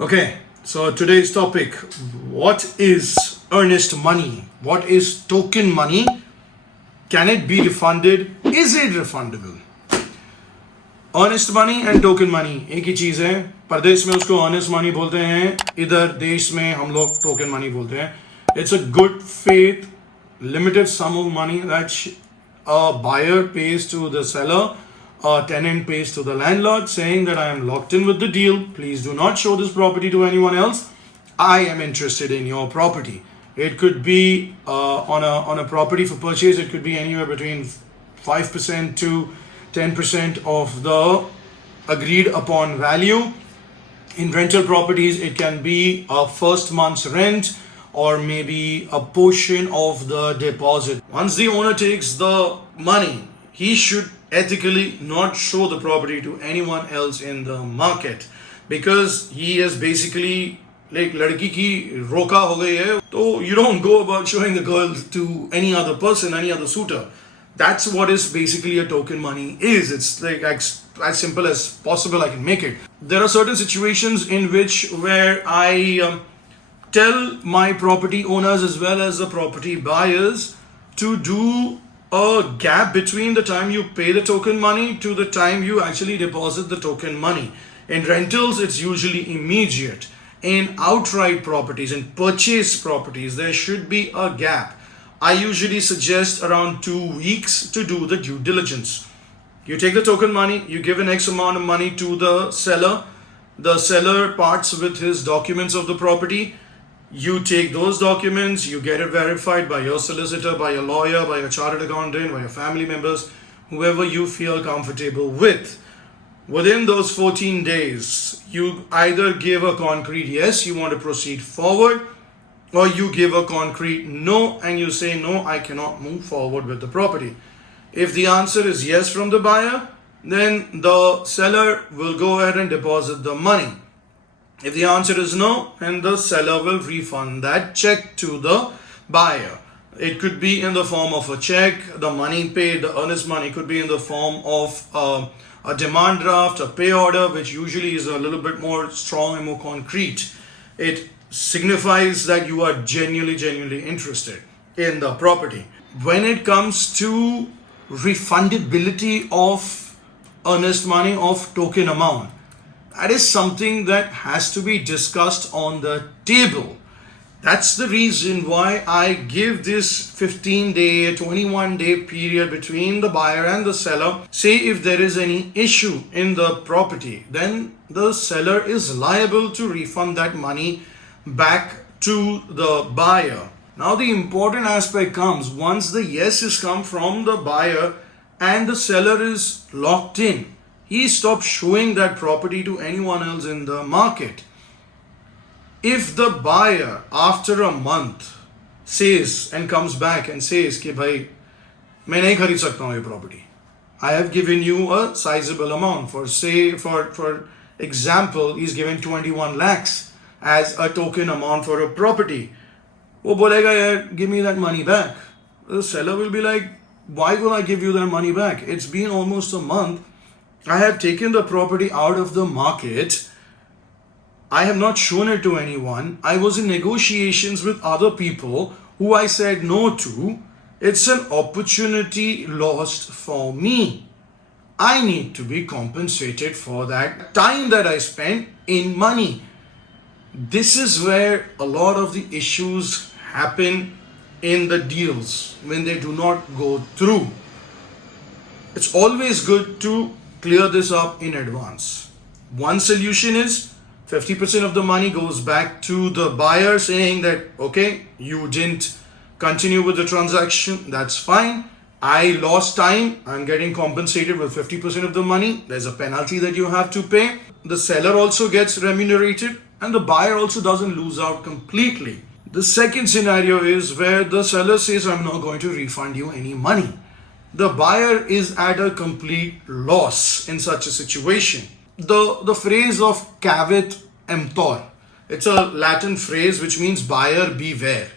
Okay, so today's topic, what is earnest money? What is token money? Can it be refunded? Is it refundable? Earnest money and token money एक ही चीज है. परदेश में उसको earnest money बोलते हैं, इधर देश में हम लोग टोकन मनी बोलते हैं. It's a good faith limited sum of money that a buyer pays to the seller, a tenant pays to the landlord, saying that I am locked in with the deal. Please do not show this property to anyone else. I am interested in your property. It could be on a property for purchase. It could be anywhere between 5% to 10% of the agreed upon value. In rental properties, it can be a first month's rent or maybe a portion of the deposit. Once the owner takes the money, he should ethically not show the property to anyone else in the market, because he has basically like ladki ki roka ho gayi hai. So you don't go about showing the girl to any other person, any other suitor. That's what is basically a token money is. It's like as simple as possible I can make it. There are certain situations in which where I tell my property owners as well as the property buyers to do a gap between the time you pay the token money to the time you actually deposit the token money. In rentals, it's usually immediate. In outright properties, in purchase properties, there should be a gap. I usually suggest around 2 weeks to do the due diligence. You take the token money, you give an X amount of money to the seller. The seller parts with his documents of the property. You take those documents, you get it verified by your solicitor, by your lawyer, by your chartered accountant, by your family members, whoever you feel comfortable with. Within those 14 days, you either give a concrete yes, you want to proceed forward, or you give a concrete no and you say no, I cannot move forward with the property. If the answer is yes from the buyer, then the seller will go ahead and deposit the money. If the answer is no, then the seller will refund that check to the buyer. It could be in the form of a check, the money paid, the earnest money could be in the form of a demand draft, a pay order, which usually is a little bit more strong and more concrete. It signifies that you are genuinely interested in the property. When it comes to refundability of earnest money, of token amount, that is something that has to be discussed on the table. That's the reason why I give this 15-day, 21-day period between the buyer and the seller. Say if there is any issue in the property, then the seller is liable to refund that money back to the buyer. Now the important aspect comes once the yes has come from the buyer and the seller is locked in. He stops showing that property to anyone else in the market. If the buyer after a month says and comes back and says कि भाई मैं नहीं खरीद सकता हूँ ये property, I have given you a sizable amount. For example, he's given 21 lakhs as a token amount for a property. वो बोलेगा यार give me that money back. The seller will be like, why will I give you that money back? It's been almost a month. I have taken the property out of the market. I have not shown it to anyone. I was in negotiations with other people who I said no to. It's an opportunity lost for me. I need to be compensated for that time that I spent in money. This is where a lot of the issues happen in the deals when they do not go through. It's always good to clear this up in advance. One solution is 50% of the money goes back to the buyer saying that, okay, you didn't continue with the transaction, that's fine. I lost time, I'm getting compensated with 50% of the money. There's a penalty that you have to pay. The seller also gets remunerated and the buyer also doesn't lose out completely. The second scenario is where the seller says, I'm not going to refund you any money. The buyer is at a complete loss in such a situation. The phrase of cavit emptor, it's a Latin phrase which means buyer beware.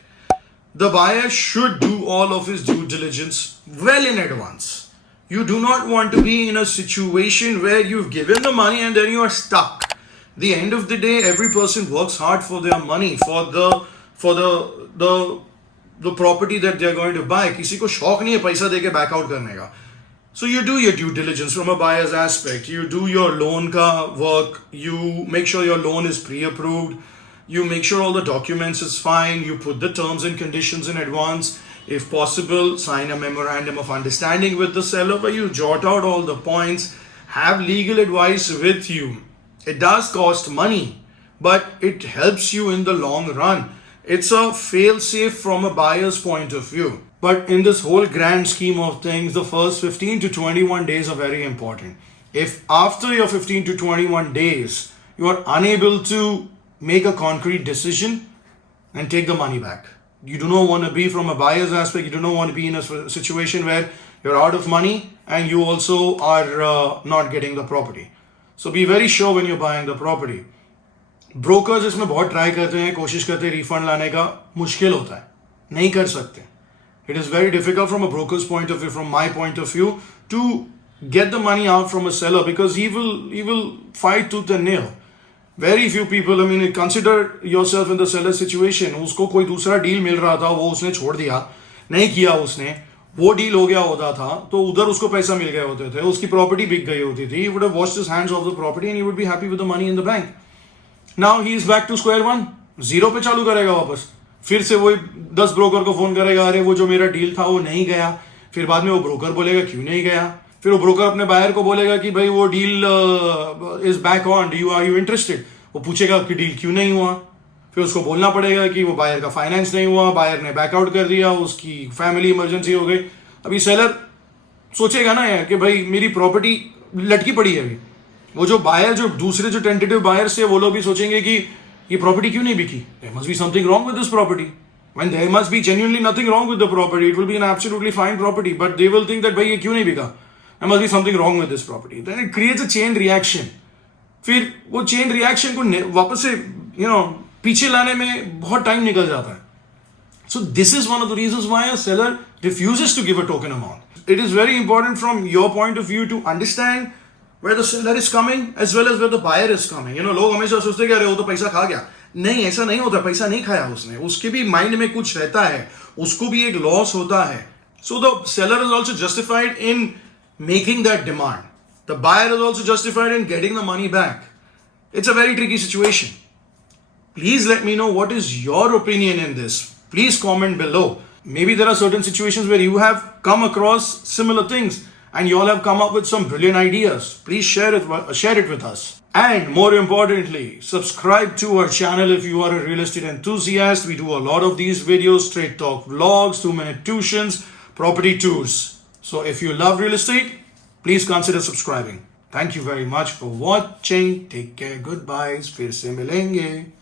The buyer should do all of his due diligence well in advance. You do not want to be in a situation where you've given the money and then you are stuck. The end of the day, every person works hard for their money, for the property that they are going to buy. किसी को शौक नहीं है पैसा देके back out करने का. So you do your due diligence from a buyer's aspect. You do your loan ka work. You make sure your loan is pre-approved. You make sure all the documents is fine. You put the terms and conditions in advance. If possible, sign a memorandum of understanding with the seller where you jot out all the points. Have legal advice with you. It does cost money, but it helps you in the long run. It's a fail-safe from a buyer's point of view. But in this whole grand scheme of things, the first 15 to 21 days are very important. If after your 15 to 21 days, you are unable to make a concrete decision, then take the money back. You do not want to be, from a buyer's aspect, you do not want to be in a situation where you're out of money and you also are not getting the property. So be very sure when you're buying the property. Brokers इसमें बहुत try करते हैं, कोशिश करते हैं refund लाने का, मुश्किल होता है, नहीं कर सकते. It is very difficult from a broker's point of view, from my point of view, to get the money out from a seller because he will fight tooth and nail. Very few people, I mean, consider yourself in the seller situation. उसको कोई दूसरा deal मिल रहा था, वो उसने छोड़ दिया, नहीं किया उसने, वो डील हो गया होता था, तो उधर उसको पैसा मिल गए होते थे, उसकी प्रॉपर्टी बिक गई होती थी. He would have washed his hands off the property and he would be happy with the money in the bank. Now he is back to square one. Zero पे चालू करेगा वापस. फिर से वो 10 ब्रोकर को फोन करेगा, अरे वो जो मेरा डील था वो नहीं गया. फिर बाद में वो ब्रोकर बोलेगा क्यों नहीं गया. फिर वो ब्रोकर अपने बायर को बोलेगा कि भाई वो deal is back on, are you interested. वो पूछेगा कि डील क्यों नहीं हुआ. फिर उसको बोलना पड़ेगा कि वो बायर का फाइनेंस नहीं हुआ, बायर ने बैकआउट कर दिया, उसकी फैमिली इमरजेंसी हो गई. अभी सेलर सोचेगा ना यार कि भाई मेरी प्रॉपर्टी लटकी पड़ी है. अभी वो जो बायर, जो दूसरे जो टेंटेटिव बायर्स थे, वो लोग भी सोचेंगे कि ये प्रॉपर्टी क्यों नहीं बिकी. There must be something wrong with this property. When there must be genuinely nothing wrong with the property, it will be an absolutely fine property, but they will think that भाई ये क्यों नहीं बिका. There must be something wrong with this property. Then it creates a chain reaction. फिर वो chain reaction को वापस से पीछे लाने में बहुत टाइम निकल जाता है. So this is one of the reasons why a seller refuses to give a token amount. It is very important from your point of view to understand where the seller is coming as well as where the buyer is coming. लोग हमेशा सोचते हैं कि अरे वो तो पैसा खा गया. नहीं, ऐसा नहीं होता. पैसा नहीं खाया उसने, उसके भी माइंड में कुछ रहता है, उसको भी एक लॉस होता है. So the seller is also justified in making that demand. The buyer is also justified in getting the money back. It's a very tricky situation. Please let me know what is your opinion in this. Please comment below. Maybe there are certain situations where you have come across similar things and you all have come up with some brilliant ideas. Please share it with us. And more importantly, subscribe to our channel if you are a real estate enthusiast. We do a lot of these videos, straight talk vlogs, 2-minute tuitions, property tours. So if you love real estate, please consider subscribing. Thank you very much for watching. Take care. Goodbyes. फिर से मिलेंगे.